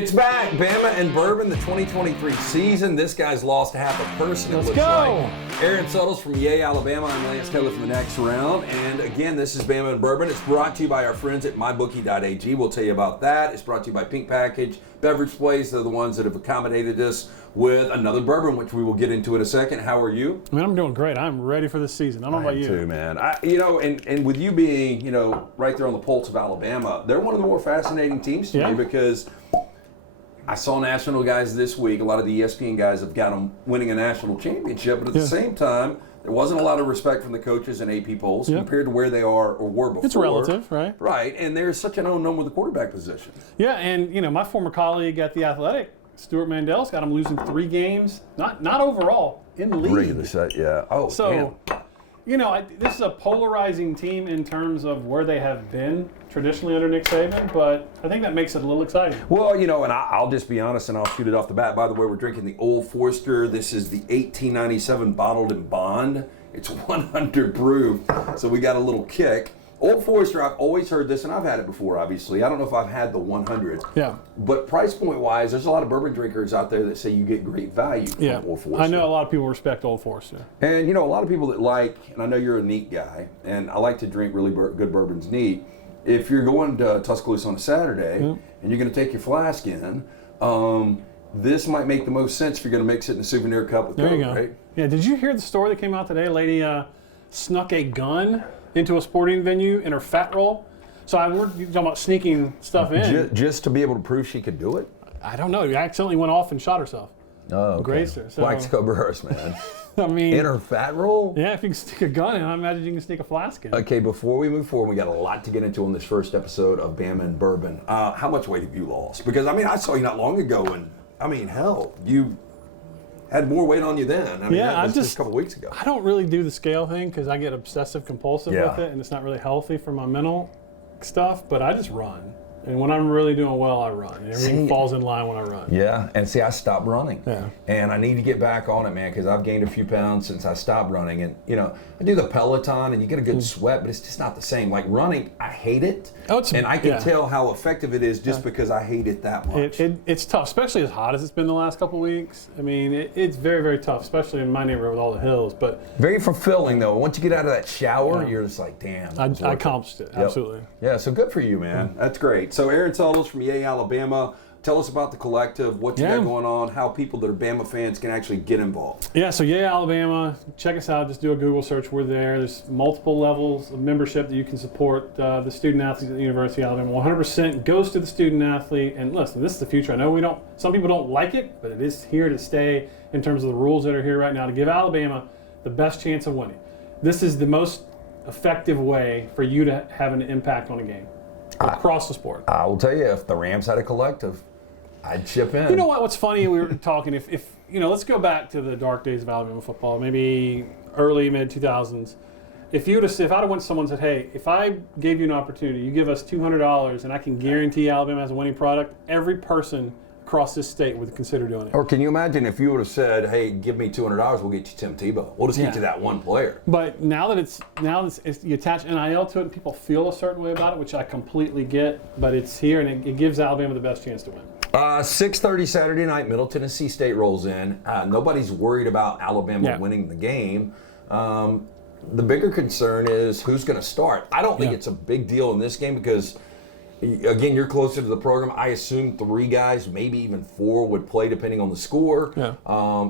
It's back, Bama and Bourbon, the 2023 season. This guy's lost half a person, it Let's looks go. like. Aaron Suttles from Yay, Alabama. I'm Lance Taylor from the next round. And again, this is Bama and Bourbon. It's brought to you by our friends at mybookie.ag. We'll tell you about that. It's brought to you by Pink Package Beverage Place. They're the ones that have accommodated us with another bourbon, which we will get into in a second. How are you? Man, I'm doing great. I'm ready for this season. I don't know about you. Too, man. And with you being, right there on the pulse of Alabama, they're one of the more fascinating teams to me because I saw national guys this week. A lot of the ESPN guys have got them winning a national championship, but at the same time, there wasn't a lot of respect from the coaches and AP polls compared to where they are or were before. It's relative, right? Right, and there's such an unknown with the quarterback position. Yeah, and my former colleague at The Athletic, Stuart Mandel's got them losing 3 games, not overall, in the league. Regular set, yeah. Oh, so, damn. This is a polarizing team in terms of where they have been traditionally under Nick Saban, but I think that makes it a little exciting. Well, and I'll just be honest and I'll shoot it off the bat. By the way, we're drinking the Old Forester. This is the 1897 bottled in bond. It's 100 proof, so we got a little kick. Old Forester, I've always heard this, and I've had it before, obviously. I don't know if I've had the 100. Yeah. But price point-wise, there's a lot of bourbon drinkers out there that say you get great value from Old Forester. I know a lot of people respect Old Forester. And, a lot of people that like, and I know you're a neat guy, and I like to drink really good bourbons neat. If you're going to Tuscaloosa on a Saturday, and you're going to take your flask in, this might make the most sense if you're going to mix it in a souvenir cup with Coke, right? Yeah, did you hear the story that came out today? A lady snuck a gun into a sporting venue in her fat roll. So we're talking about sneaking stuff in. Just to be able to prove she could do it? I don't know. She accidentally went off and shot herself. Oh, okay. Grazed her. So, Plaxico burst, man. I mean, in her fat roll? Yeah, if you can stick a gun in, I imagine you can stick a flask in. Okay, before we move forward, we got a lot to get into on this first episode of Bama and Bourbon. How much weight have you lost? Because, I saw you not long ago, and, hell, you had more weight on you then. That was just a couple weeks ago. I don't really do the scale thing because I get obsessive compulsive with it, and it's not really healthy for my mental stuff, but I just run. And when I'm really doing well, I run. And everything falls in line when I run. Yeah, and I stopped running. Yeah. And I need to get back on it, man, because I've gained a few pounds since I stopped running. And, I do the Peloton, and you get a good sweat, but it's just not the same. Like running, I hate it. And I can tell how effective it is just because I hate it that much. It's tough, especially as hot as it's been the last couple of weeks. It's very, very tough, especially in my neighborhood with all the hills. But very fulfilling, though. Once you get out of that shower, you're just like, damn. I accomplished it, absolutely. Yeah, so good for you, man. That's great. So Aaron Suttles from Yay, Alabama. Tell us about the collective, what you got going on, how people that are Bama fans can actually get involved. Yeah, so Yay, Alabama, check us out. Just do a Google search. We're there. There's multiple levels of membership that you can support the student athletes at the University of Alabama. 100% goes to the student athlete. And listen, this is the future. I know some people don't like it, but it is here to stay in terms of the rules that are here right now to give Alabama the best chance of winning. This is the most effective way for you to have an impact on a game across the sport. I will tell you, if the Rams had a collective, I'd chip in. You know what? What's funny? We were talking. If let's go back to the dark days of Alabama football, maybe early mid 2000s. If I'd have went to someone and said, "Hey, if I gave you an opportunity, you give us $200, and I can guarantee Alabama has a winning product," every person across this state would consider doing it. Or can you imagine if you would have said, "Hey, give me $200, we'll get you Tim Tebow. We'll just get you that one player." But now that you attach NIL to it, and people feel a certain way about it, which I completely get. But it's here, and it gives Alabama the best chance to win. 6:30 Saturday night, Middle Tennessee State rolls in. Nobody's worried about Alabama winning the game. The bigger concern is who's going to start. I don't think it's a big deal in this game because, again, you're closer to the program. I assume 3 guys, maybe even 4, would play depending on the score. Yeah.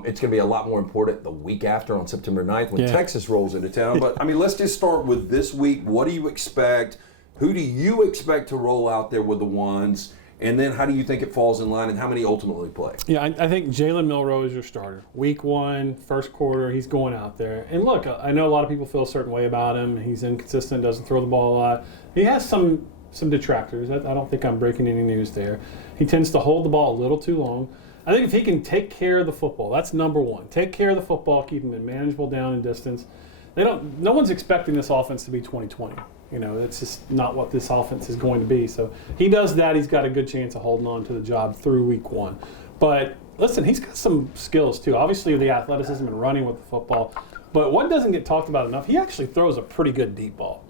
It's going to be a lot more important the week after on September 9th when Texas rolls into town. But, let's just start with this week. What do you expect? Who do you expect to roll out there with the ones? And then how do you think it falls in line, and how many ultimately play? Yeah, I think Jalen Milroe is your starter. Week 1, first quarter, he's going out there. And look, I know a lot of people feel a certain way about him. He's inconsistent, doesn't throw the ball a lot. He has some detractors. I don't think I'm breaking any news there. He tends to hold the ball a little too long. I think if he can take care of the football, that's number 1. Take care of the football, keep him in manageable down and distance. No one's expecting this offense to be 2020. That's just not what this offense is going to be. So he does that. He's got a good chance of holding on to the job through week 1. But listen, he's got some skills too. Obviously the athleticism and running with the football. But what doesn't get talked about enough, he actually throws a pretty good deep ball.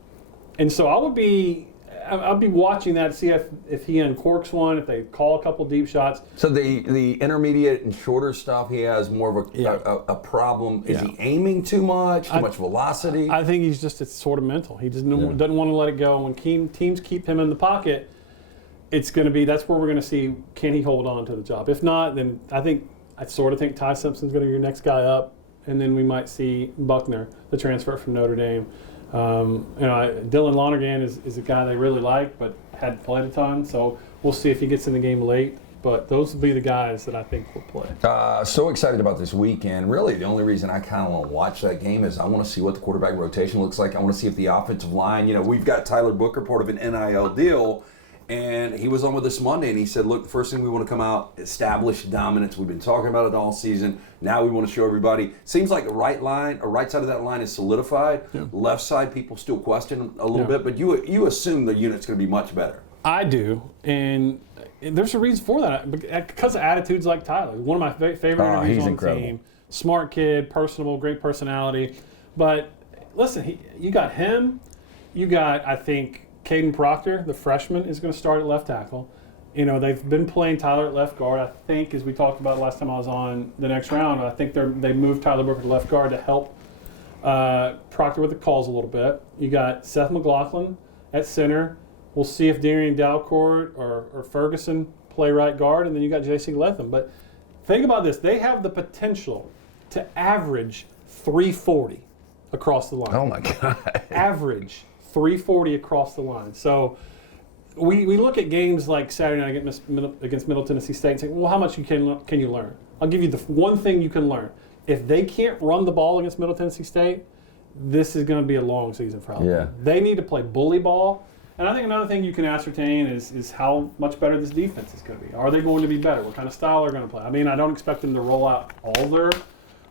And so I I'll be watching that to see if he uncorks one, if they call a couple deep shots. So the intermediate and shorter stuff, he has more of a problem. Is he aiming too much velocity? I think it's sort of mental. He doesn't want to let it go. When teams keep him in the pocket, it's going to be, that's where we're going to see, can he hold on to the job? If not, then I sort of think Ty Simpson's going to be your next guy up, and then we might see Buckner, the transfer from Notre Dame. Dylan Lonergan is a guy they really like, but hadn't played a ton, so we'll see if he gets in the game late. But those will be the guys that I think will play. So excited about this weekend. Really, the only reason I kind of want to watch that game is I want to see what the quarterback rotation looks like. I want to see if the offensive line, we've got Tyler Booker, part of an NIL deal, and he was on with us Monday, and he said, look, the first thing we want to come out, establish dominance. We've been talking about it all season. Now we want to show everybody. Seems like the right side of that line is solidified. Yeah. Left side, people still question a little bit, but you assume the unit's going to be much better. I do, and there's a reason for that. Because of attitudes like Tyler. One of my favorite interviews on the team. Smart kid, personable, great personality. But listen, you got him. You got, I think, Caden Proctor, the freshman, is going to start at left tackle. They've been playing Tyler at left guard. I think, as we talked about last time I was on the next round, I think they moved Tyler Booker to left guard to help Proctor with the calls a little bit. You got Seth McLaughlin at center. We'll see if Darian Dalcourt or Ferguson play right guard, and then you got J.C. Latham. But think about this. They have the potential to average 340 across the line. Oh, my God. Average 340 across the line. So we look at games like Saturday night against Middle Tennessee State and say, well, how much can you learn? I'll give you the one thing you can learn. If they can't run the ball against Middle Tennessee State, this is going to be a long season for Alabama. Yeah. They need to play bully ball. And I think another thing you can ascertain is how much better this defense is going to be. Are they going to be better? What kind of style are they going to play? I mean, I don't expect them to roll out all their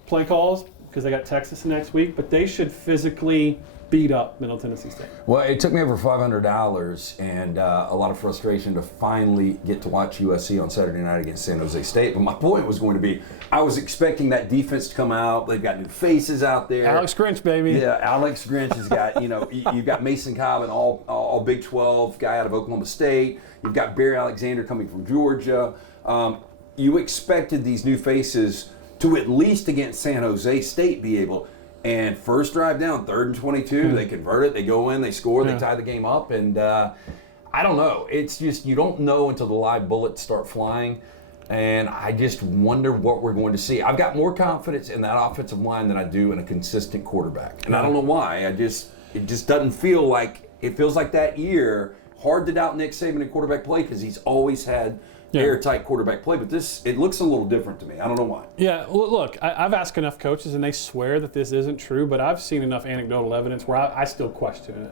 play calls because they got Texas next week, but they should physically beat up Middle Tennessee State. Well, it took me over $500 and a lot of frustration to finally get to watch USC on Saturday night against San Jose State. But my point was going to be, I was expecting that defense to come out. They've got new faces out there. Alex Grinch, baby. Yeah, Alex Grinch has got, you've got Mason Cobb, an all Big 12 guy out of Oklahoma State. You've got Barry Alexander coming from Georgia. You expected these new faces to at least against San Jose State be able. And first drive down, 3rd and 22, they convert it, they go in, they score, they tie the game up. And I don't know. It's just you don't know until the live bullets start flying. And I just wonder what we're going to see. I've got more confidence in that offensive line than I do in a consistent quarterback. And I don't know why. It just doesn't feel like – it feels like that year, hard to doubt Nick Saban in quarterback play because he's always had – airtight quarterback play, but it looks a little different to me. I don't know why. Yeah, well, look, I've asked enough coaches, and they swear that this isn't true, but I've seen enough anecdotal evidence where I still question it.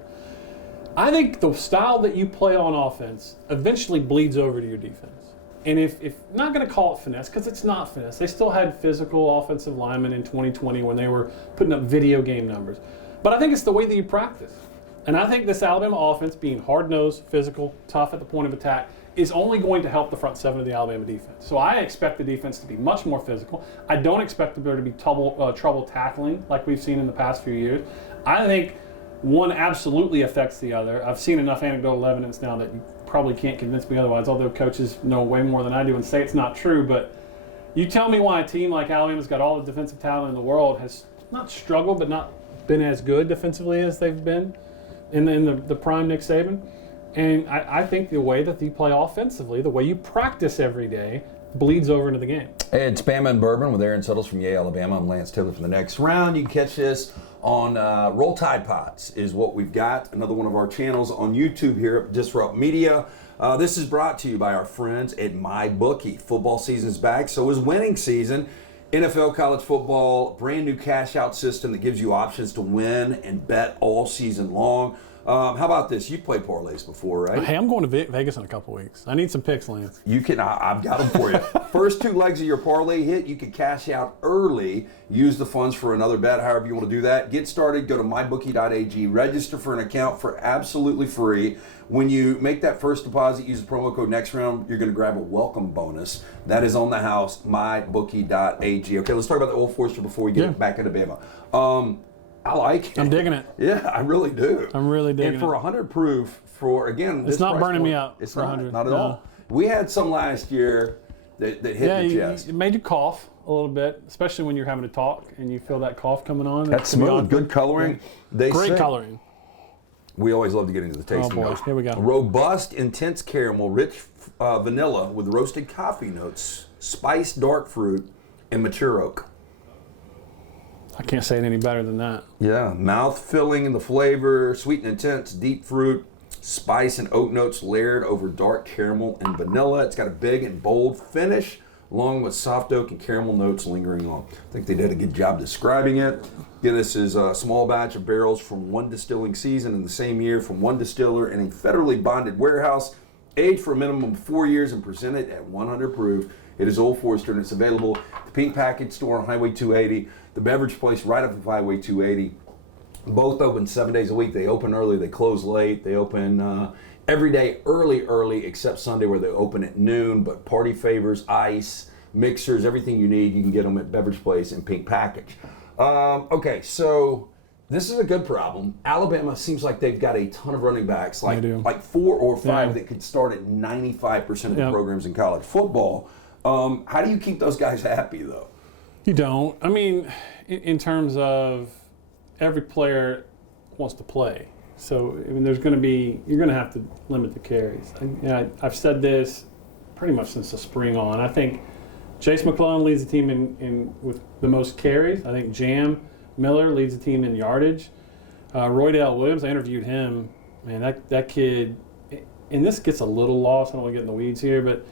I think the style that you play on offense eventually bleeds over to your defense. And if not going to call it finesse, because it's not finesse. They still had physical offensive linemen in 2020 when they were putting up video game numbers. But I think it's the way that you practice. And I think this Alabama offense, being hard-nosed, physical, tough at the point of attack, is only going to help the front seven of the Alabama defense. So I expect the defense to be much more physical. I don't expect there to be trouble tackling like we've seen in the past few years. I think one absolutely affects the other. I've seen enough anecdotal evidence now that you probably can't convince me otherwise, although coaches know way more than I do and say it's not true. But you tell me why a team like Alabama's got all the defensive talent in the world has not struggled but not been as good defensively as they've been in the prime Nick Saban. And I think the way that you play offensively, the way you practice every day, bleeds over into the game. It's Bama and Bourbon with Aaron Suttles from Yale, Alabama. I'm Lance Taylor for the next round. You can catch this on Roll Tide Pods is what we've got. Another one of our channels on YouTube here at Disrupt Media. This is brought to you by our friends at MyBookie. Football season's back, so is winning season. NFL, college football, brand new cash out system that gives you options to win and bet all season long. How about this? You played parlays before, right? Hey, I'm going to Vegas in a couple weeks. I need some picks, Lance. You can. I've got them for you. First 2 legs of your parlay hit, you can cash out early. Use the funds for another bet, however you want to do that. Get started. Go to mybookie.ag. Register for an account for absolutely free. When you make that first deposit, use the promo code NEXTROUND. You're going to grab a welcome bonus. That is on the house, mybookie.ag. Okay, let's talk about the Old Forester before we get back into Bama. I like it. I'm digging it. Yeah, I really do. I'm really digging it. And for 100 proof, again, it's not burning me point, up. It's for 100. not at all. We had some last year that hit the chest. It made you cough a little bit, especially when you're having to talk and you feel that cough coming on. That's smooth. Good coloring. Yeah. Great coloring. We always love to get into the tasting notes. Here we go. Robust, intense caramel, rich vanilla with roasted coffee notes, spiced dark fruit, and mature oak. I can't say it any better than that. Yeah, mouth-filling in the flavor, sweet and intense, deep fruit, spice and oak notes layered over dark caramel and vanilla. It's got a big and bold finish, along with soft oak and caramel notes lingering on. I think they did a good job describing it. Again, this is a small batch of barrels from one distilling season in the same year from one distiller in a federally bonded warehouse, aged for a minimum of 4 years and presented at 100 proof. It is Old Forester, and it's available at the Pink Package Store on Highway 280, the beverage place right up of Highway 280. Both open 7 days a week. They open early, they close late. They open every day early, except Sunday where they open at noon. But party favors, ice, mixers, everything you need, you can get them at Beverage Place and Pink Package. Okay, so this is a good problem. Alabama seems like they've got a ton of running backs, like 4 or 5 that could start at 95% of the programs in college football. How do you keep those guys happy, though? You don't. I mean, in terms of every player wants to play. So, I mean, you're going to have to limit the carries. I've said this pretty much since the spring on. I think Chase McClellan leads the team in with the most carries. I think Jam Miller leads the team in yardage. Roydell Williams, I interviewed him. Man, that kid, and this gets a little lost. I don't want to get in the weeds here, but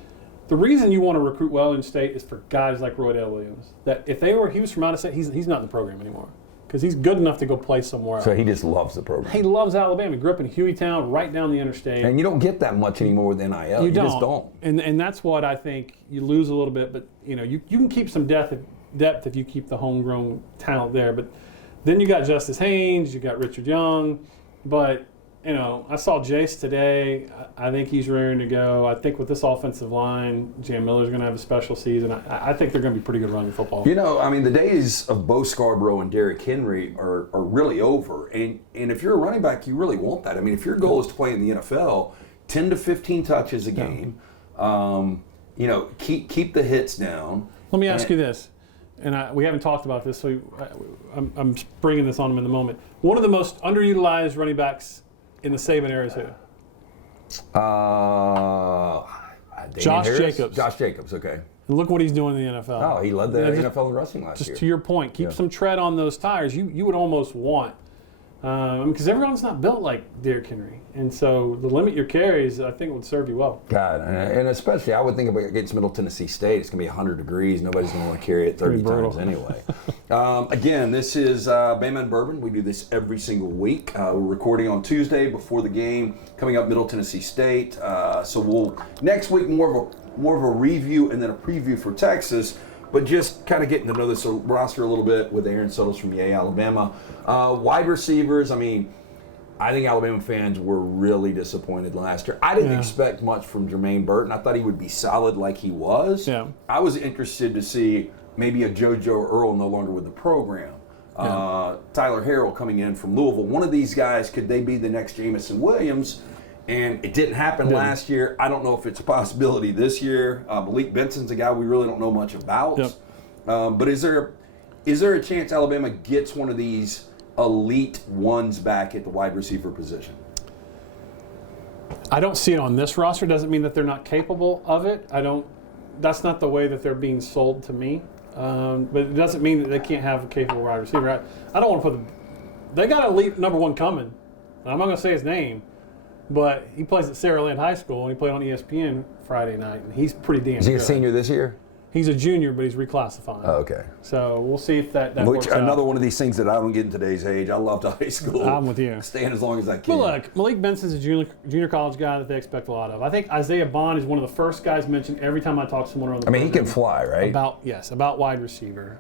the reason you want to recruit well in state is for guys like Roydell Williams. That if he was from out of state, he's not in the program anymore because he's good enough to go play somewhere else. So he just loves the program. He loves Alabama. He grew up in Hueytown, right down the interstate. And you don't get that much anymore with NIL. You just don't. And that's what I think you lose a little bit. But you can keep some depth if you keep the homegrown talent there. But then you got Justice Haynes, you got Richard Young, but. I saw Jace today. I think he's raring to go. I think with this offensive line, Jam Miller's going to have a special season. I think they're going to be pretty good running football. The days of Bo Scarborough and Derrick Henry are really over. And if you're a running back, you really want that. I mean, if your goal is to play in the NFL, 10 to 15 touches a game, keep the hits down. Let me ask you this. And we haven't talked about this, so I'm bringing this on him in the moment. One of the most underutilized running backs in the Saban era is who? Josh Jacobs. Josh Jacobs, okay. And look what he's doing in the NFL. Oh, he led the NFL in rushing last year. Just to your point, keep some tread on those tires. You would almost want, because everyone's not built like Derrick Henry. And so the limit your carries, I think, would serve you well. God, and especially I would think about against Middle Tennessee State. It's going to be 100 degrees. Nobody's going to want to carry it 30 times anyway. Again, this is Bama and Bourbon. We do this every single week. We're recording on Tuesday before the game. Coming up, Middle Tennessee State. So we'll next week more of a review and then a preview for Texas. But just kind of getting to know this roster a little bit with Aaron Suttles from Yale, Alabama. Wide receivers, I think Alabama fans were really disappointed last year. I didn't expect much from Jermaine Burton. I thought he would be solid like he was. Yeah. I was interested to see maybe a JoJo Earl no longer with the program. Tyler Harrell coming in from Louisville. One of these guys, could they be the next Jamison Williams? And it didn't happen last year. I don't know if it's a possibility this year. Malik Benson's a guy we really don't know much about. Yep. But is there a chance Alabama gets one of these elite ones back at the wide receiver position? I don't see it on this roster. Doesn't mean that they're not capable of it. That's not the way that they're being sold to me. But it doesn't mean that they can't have a capable wide receiver. I don't want to put them. They got elite number one coming. I'm not going to say his name, but he plays at Sarah Land High School and he played on ESPN Friday night, and he's pretty damn good. Is he a senior this year? He's a junior, but he's reclassifying. Oh, okay. So we'll see if that works out. Another one of these things that I don't get in today's age. I loved high school. I'm with you. Staying as long as I can. But look, Malik Benson's a junior college guy that they expect a lot of. I think Isaiah Bond is one of the first guys mentioned every time I talk to someone on the program. He can fly, right? About wide receiver.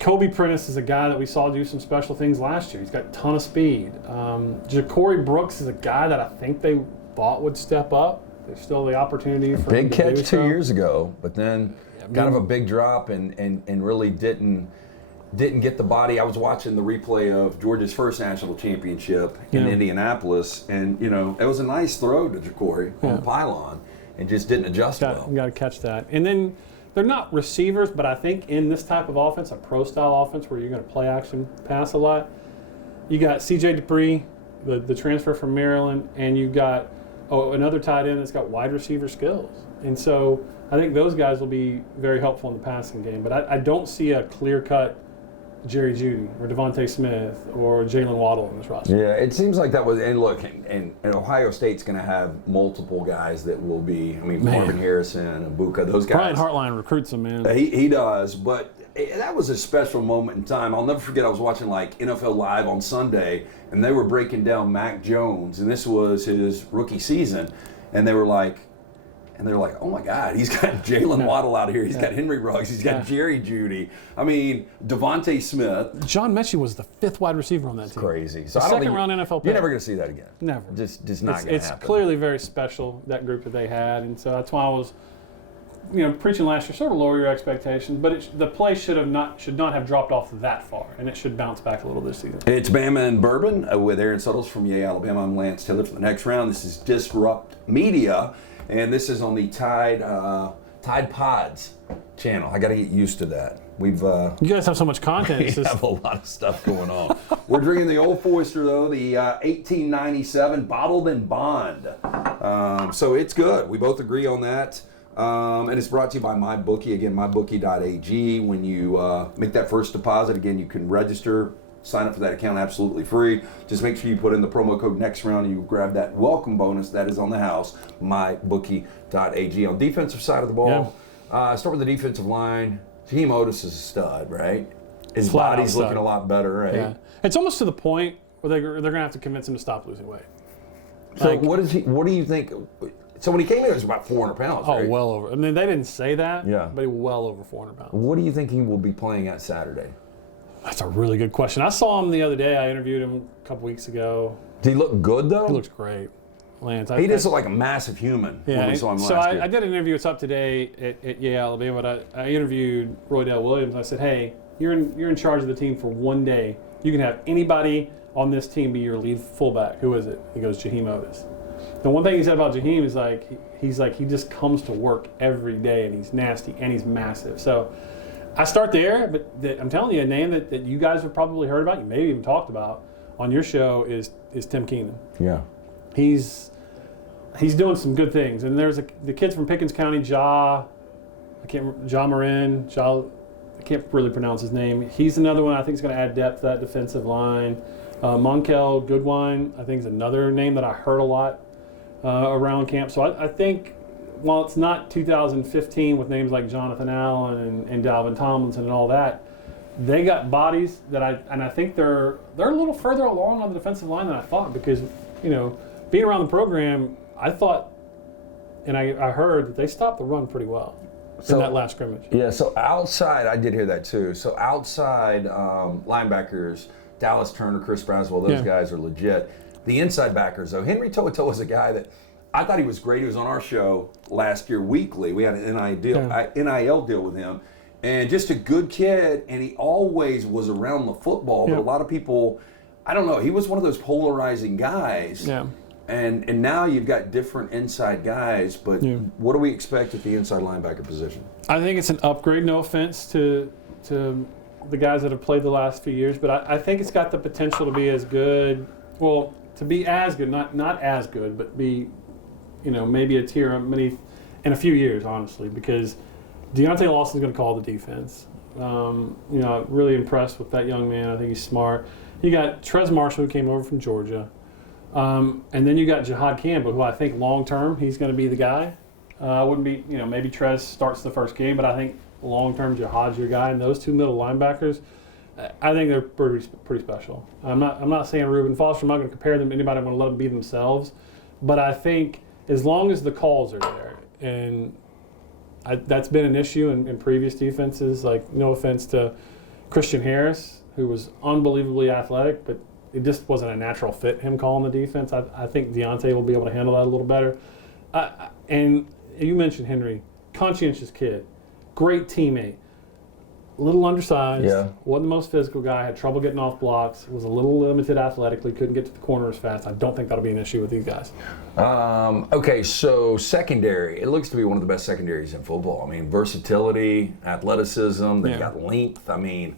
Kobe Prentice is a guy that we saw do some special things last year. He's got a ton of speed. Ja'Cory Brooks is a guy that I think they thought would step up. There's still the opportunity for him to catch 2 years ago, but then kind of a big drop and really didn't didn't get the body. I was watching the replay of Georgia's first national championship in Indianapolis, and it was a nice throw to Ja'Cory on the pylon, and just didn't adjust well. You got to catch that. And then they're not receivers, but I think in this type of offense, a pro-style offense where you're going to play action pass a lot, you got C.J. Dupree, the transfer from Maryland, and you got another tight end that's got wide receiver skills. And so I think those guys will be very helpful in the passing game. But I don't see a clear-cut Jerry Jeudy or Devontae Smith or Jalen Waddle in this roster. Yeah, it seems like that was. And look, and Ohio State's going to have multiple guys that will be. I mean, Marvin Harrison and Buka, those guys. Brian Hartline recruits them, man. He does, but that was a special moment in time. I'll never forget. I was watching like NFL Live on Sunday, and they were breaking down Mac Jones, and this was his rookie season, and they're like, oh my God, he's got Jalen Waddle out here. He's got Henry Ruggs. He's got Jerry Jeudy. I mean, Devontae Smith. John Mechie was the 5th wide receiver on that team. Crazy. So I don't second round NFL pick. You're never going to see that again. Never. Just not going to happen. It's clearly very special, that group that they had, and so that's why I was, preaching last year, sort of lower your expectations, but the play should not have dropped off that far, and it should bounce back a little this season. It's Bama and Bourbon with Aaron Suttles from Yale, Alabama. I'm Lance Taylor for the next round. This is Disrupt Media. And this is on the Tide Pods channel. I got to get used to that. You guys have so much content. We have a lot of stuff going on. We're drinking the Old Forester, though, the 1897 Bottled in Bond. So it's good. We both agree on that. And it's brought to you by MyBookie. Again, mybookie.ag. When you make that first deposit, again, you can register. Sign up for that account absolutely free. Just make sure you put in the promo code next round and you grab that welcome bonus that is on the house, mybookie.ag. On defensive side of the ball, start with the defensive line. Jaheim Otis is a stud, right? His body's looking a lot better, right? Yeah. It's almost to the point where they're going to have to convince him to stop losing weight. So what do you think? So when he came in, it was about 400 pounds, right? Oh, well over. I mean, they didn't say that, but he was well over 400 pounds. What do you think he will be playing at Saturday? That's a really good question. I saw him the other day. I interviewed him a couple weeks ago. Did he look good, though? He looks great. Lance. He just looked like a massive human when we saw him last year. I did an interview. It's up today at Yale, Alabama. But I interviewed Roydell Williams. I said, hey, you're in charge of the team for one day. You can have anybody on this team be your lead fullback. Who is it? He goes, Jaheim Otis. The one thing he said about Jaheim is he just comes to work every day, and he's nasty, and he's massive. So I start there, but I'm telling you, a name that you guys have probably heard about, you maybe even talked about on your show is Tim Keenan. Yeah. He's doing some good things. And there's the kids from Pickens County, I can't really pronounce his name. He's another one I think is going to add depth to that defensive line. Monkel Goodwine, I think, is another name that I heard a lot around camp. So I think, while it's not 2015 with names like Jonathan Allen and Dalvin Tomlinson and all that, they got bodies that I think they're a little further along on the defensive line than I thought, because being around the program, I thought and I heard that they stopped the run pretty well in that last scrimmage. Yeah, so outside, I did hear that too. So outside linebackers, Dallas Turner, Chris Braswell, those guys are legit. The inside backers, though, Henry To'oTo'o is a guy that I thought he was great. He was on our show last year weekly. We had an NIL deal with him. And just a good kid, and he always was around the football. But a lot of people, I don't know, he was one of those polarizing guys. Yeah. And now you've got different inside guys, but what do we expect at the inside linebacker position? I think it's an upgrade, no offense to the guys that have played the last few years, but I think it's got the potential to be as good, to be as good, not as good, but be, maybe a tier in a few years, honestly, because Deontay Lawson's going to call the defense. Really impressed with that young man. I think he's smart. You got Trez Marshall, who came over from Georgia. And then you got Jihad Campbell, who I think long-term he's going to be the guy. Wouldn't be, maybe Trez starts the first game, but I think long-term Jihad's your guy. And those two middle linebackers, I think they're pretty special. I'm not saying Reuben Foster. I'm not going to compare them to anybody. I'm going to let them be themselves. But I think as long as the calls are there, and that's been an issue in previous defenses. Like, no offense to Christian Harris, who was unbelievably athletic, but it just wasn't a natural fit, him calling the defense. I think Deontay will be able to handle that a little better. And you mentioned Henry, conscientious kid, great teammate. a little undersized. Yeah. Wasn't the most physical guy. Had trouble getting off blocks. Was a little limited athletically. Couldn't get to the corner as fast. I don't think that'll be an issue with these guys. Okay, so secondary. It looks to be one of the best secondaries in football. I mean, versatility, athleticism. They've got length. I mean,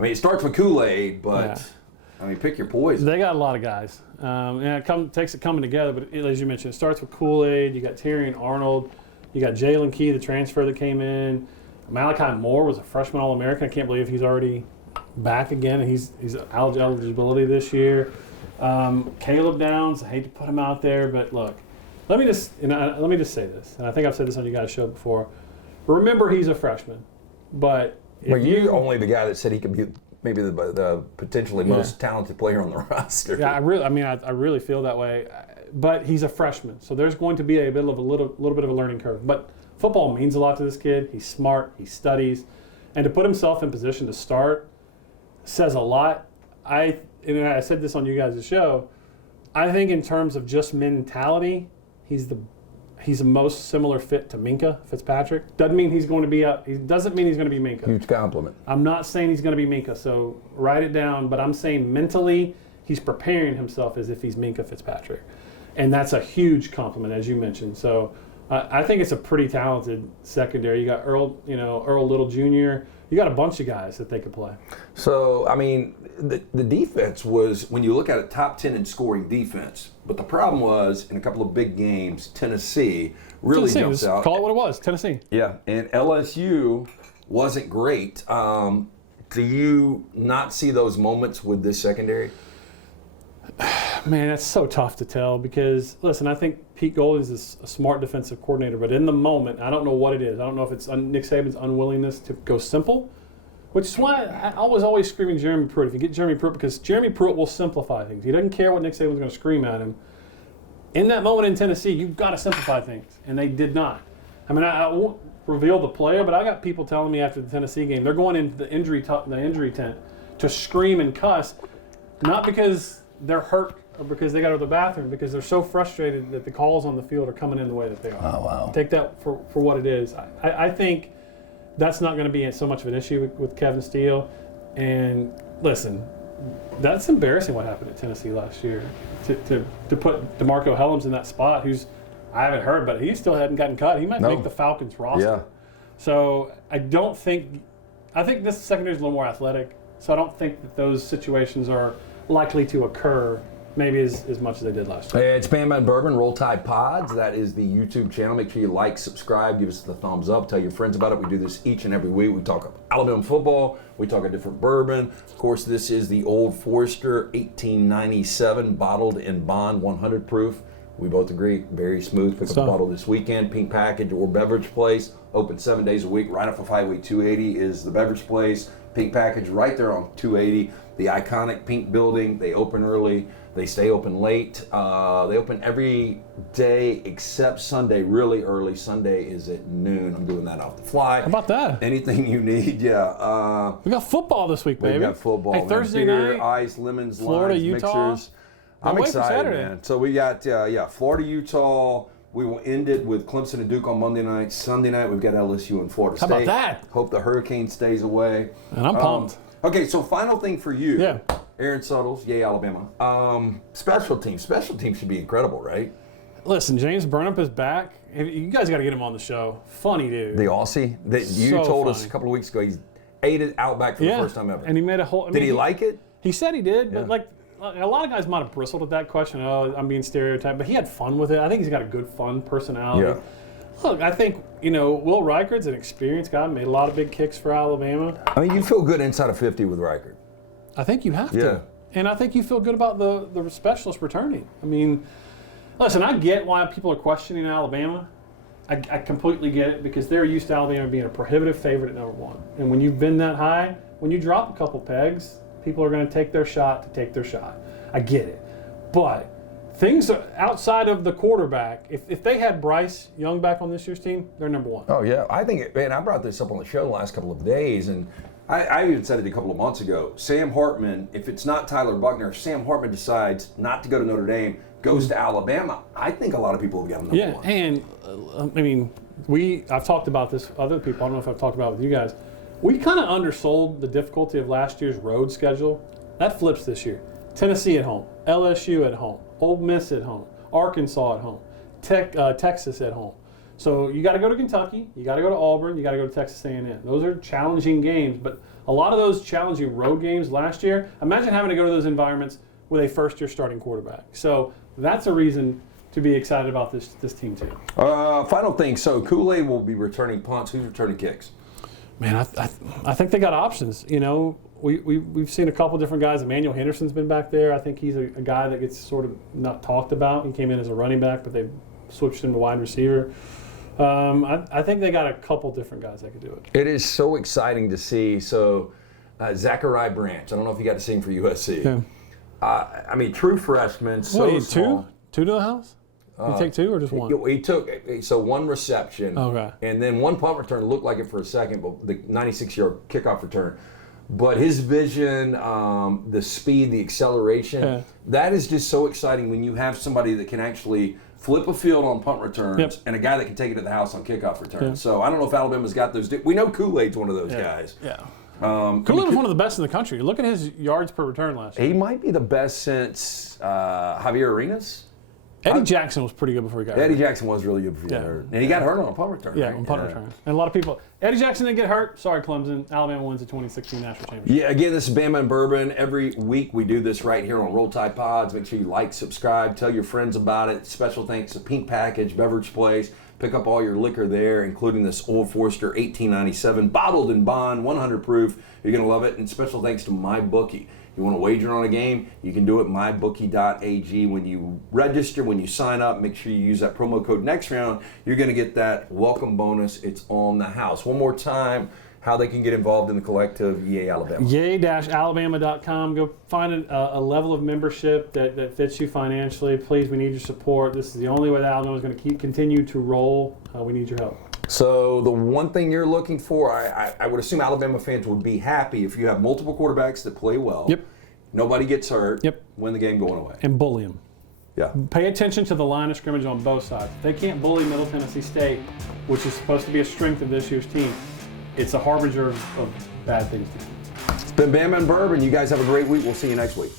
it starts with Kool-Aid, but I mean, pick your poison. They got a lot of guys. And it takes it coming together. But as you mentioned, it starts with Kool-Aid. You got Taylor and Arnold. You got Jalen Key, the transfer that came in. Malachi Moore was a freshman All-American. I can't believe he's already back again. He's eligibility this year. Caleb Downs, I hate to put him out there, but look, let me just say this, and I think I've said this on you guys' show before. Remember, he's a freshman, but you're only the guy that said he could be maybe the potentially most talented player on the roster. Yeah, I really feel that way. But he's a freshman, so there's going to be a little bit of a learning curve. But football means a lot to this kid. He's smart. He studies, and to put himself in position to start says a lot. I said this on you guys' show. I think in terms of just mentality, he's the most similar fit to Minkah Fitzpatrick. Doesn't mean he's going to be Minkah. Huge compliment. I'm not saying he's going to be Minkah, so write it down. But I'm saying mentally, he's preparing himself as if he's Minkah Fitzpatrick. And that's a huge compliment, as you mentioned. So I think it's a pretty talented secondary. You got Earl Little Jr. You got a bunch of guys that they could play. So, I mean, the defense was, when you look at it, top 10 in scoring defense. But the problem was, in a couple of big games, Tennessee really jumps out. Call it what it was, Tennessee. Yeah, and LSU wasn't great. Do you not see those moments with this secondary? Man, that's so tough to tell because, listen, I think Pete Golding is a smart defensive coordinator, but in the moment, I don't know what it is. I don't know if it's Nick Saban's unwillingness to go simple, which is why I was always screaming Jeremy Pruitt. If you get Jeremy Pruitt, because Jeremy Pruitt will simplify things. He doesn't care what Nick Saban's going to scream at him. In that moment in Tennessee, you've got to simplify things, and they did not. I mean, I won't reveal the player, but I got people telling me after the Tennessee game, they're going into the injury tent to scream and cuss, not because they're hurt or because they got to go to the bathroom, because they're so frustrated that the calls on the field are coming in the way that they are. Oh, wow. Take that for what it is. I think that's not going to be so much of an issue with Kevin Steele. And listen, that's embarrassing what happened at Tennessee last year. To put DeMarco Hellams in that spot, who's, I haven't heard, but he still hadn't gotten cut. He might make the Falcons roster. Yeah. So I think this secondary is a little more athletic. So I don't think that those situations are likely to occur maybe as much as they did last year. It's Bama and Bourbon, Roll Tide Pods. That is the YouTube channel. Make sure you like, subscribe, give us the thumbs up, tell your friends about it. We do this each and every week. We talk Alabama football. We talk a different bourbon. Of course, this is the Old Forester 1897 bottled in bond 100 proof. We both agree, very smooth. Pick up a bottle this weekend. Pink Package or Beverage Place. Open 7 days a week. Right off of Highway 280 is the Beverage Place. Pink Package right there on 280. The iconic pink building. They open early. They stay open late. They open every day except Sunday, really early. Sunday is at noon. I'm doing that off the fly. How about that? Anything you need, yeah. We got football this week, baby. We got football. Hey, Thursday night. Ice, lemons, Florida, limes, Utah. mixers. I'm excited, man. So we got, Florida, Utah. We will end it with Clemson and Duke on Monday night. Sunday night, we've got LSU and Florida State. How about that? Hope the hurricane stays away. And I'm pumped. Okay, so final thing for you. Yeah. Aaron Suttles, yay, Alabama. Special teams. Special teams should be incredible, right? Listen, James Burnham is back. You guys got to get him on the show. Funny dude. The Aussie that you told us a couple of weeks ago, he's ate it Outback for the first time ever. And he made a whole. Did he like it? He said he did, but like a lot of guys might have bristled at that question. Oh, I'm being stereotyped, but he had fun with it. I think he's got a good, fun personality. Yeah. Look, I think, Will Reichard's an experienced guy, made a lot of big kicks for Alabama. I mean, you feel good inside of 50 with Reichard. I think you have to. And I think you feel good about the specialist returning. I mean, listen, I get why people are questioning Alabama. I completely get it because they're used to Alabama being a prohibitive favorite at number one. And when you've been that high, when you drop a couple pegs, people are going to take their shot. I get it. But things are outside of the quarterback. If they had Bryce Young back on this year's team, they're number one. Oh, yeah. I think, I brought this up on the show the last couple of days, and I even said it a couple of months ago. Sam Hartman, if it's not Tyler Buckner, if Sam Hartman decides not to go to Notre Dame, goes to Alabama, I think a lot of people have got him number one. And I mean, I've talked about this with other people. I don't know if I've talked about it with you guys. We kind of undersold the difficulty of last year's road schedule. That flips this year. Tennessee at home, LSU at home, Ole Miss at home, Arkansas at home, Texas at home. So you got to go to Kentucky, you got to go to Auburn, you got to go to Texas A&M. Those are challenging games, but a lot of those challenging road games last year, imagine having to go to those environments with a first-year starting quarterback. So that's a reason to be excited about this team too. Final thing, so Kool-Aid will be returning punts. Who's returning kicks? Man, I think they got options. You know, we've seen a couple different guys. Emmanuel Henderson's been back there. I think he's a guy that gets sort of not talked about. He came in as a running back, but they switched him to wide receiver. I think they got a couple different guys that could do it. It is so exciting to see. So, Zachariah Branch, I don't know if you got to see him for USC. Yeah. I mean, true freshman, so small. Two to the house? You take two or just one? He took one reception, okay, and then one punt return. Looked like it for a second, but the 96-yard kickoff return. But his vision, the speed, the acceleration, that is just so exciting when you have somebody that can actually flip a field on punt returns and a guy that can take it to the house on kickoff returns. Yeah. So I don't know if Alabama's got those. We know Kool-Aid's one of those guys. Yeah. Kool-Aid was one of the best in the country. Look at his yards per return last year. He might be the best since Javier Arenas. Eddie Jackson was pretty good before he got hurt. Eddie Jackson was really good before he got hurt. And he got hurt on a punt return. Yeah, on punt return. And a lot of people, Eddie Jackson didn't get hurt. Sorry, Clemson. Alabama wins the 2016 National Championship. Yeah, again, this is Bama and Bourbon. Every week we do this right here on Roll Tide Pods. Make sure you like, subscribe, tell your friends about it. Special thanks to Pink Package Beverage Place. Pick up all your liquor there, including this Old Forester 1897, bottled in bond, 100 proof. You're going to love it. And special thanks to MyBookie. You want to wager on a game, you can do it mybookie.ag. When you register, when you sign up, make sure you use that promo code NEXTROUND. You're going to get that welcome bonus. It's on the house. One more time, how they can get involved in the collective Yay Alabama. Yay-alabama.com. Go find a level of membership that fits you financially. Please, we need your support. This is the only way that Alabama is going to continue to roll. We need your help. So the one thing you're looking for, I would assume Alabama fans would be happy if you have multiple quarterbacks that play well. Yep. Nobody gets hurt. Yep. Win the game going away. And bully them. Yeah. Pay attention to the line of scrimmage on both sides. If they can't bully Middle Tennessee State, which is supposed to be a strength of this year's team, it's a harbinger of bad things to come. It's been Bama and Bourbon. You guys have a great week. We'll see you next week.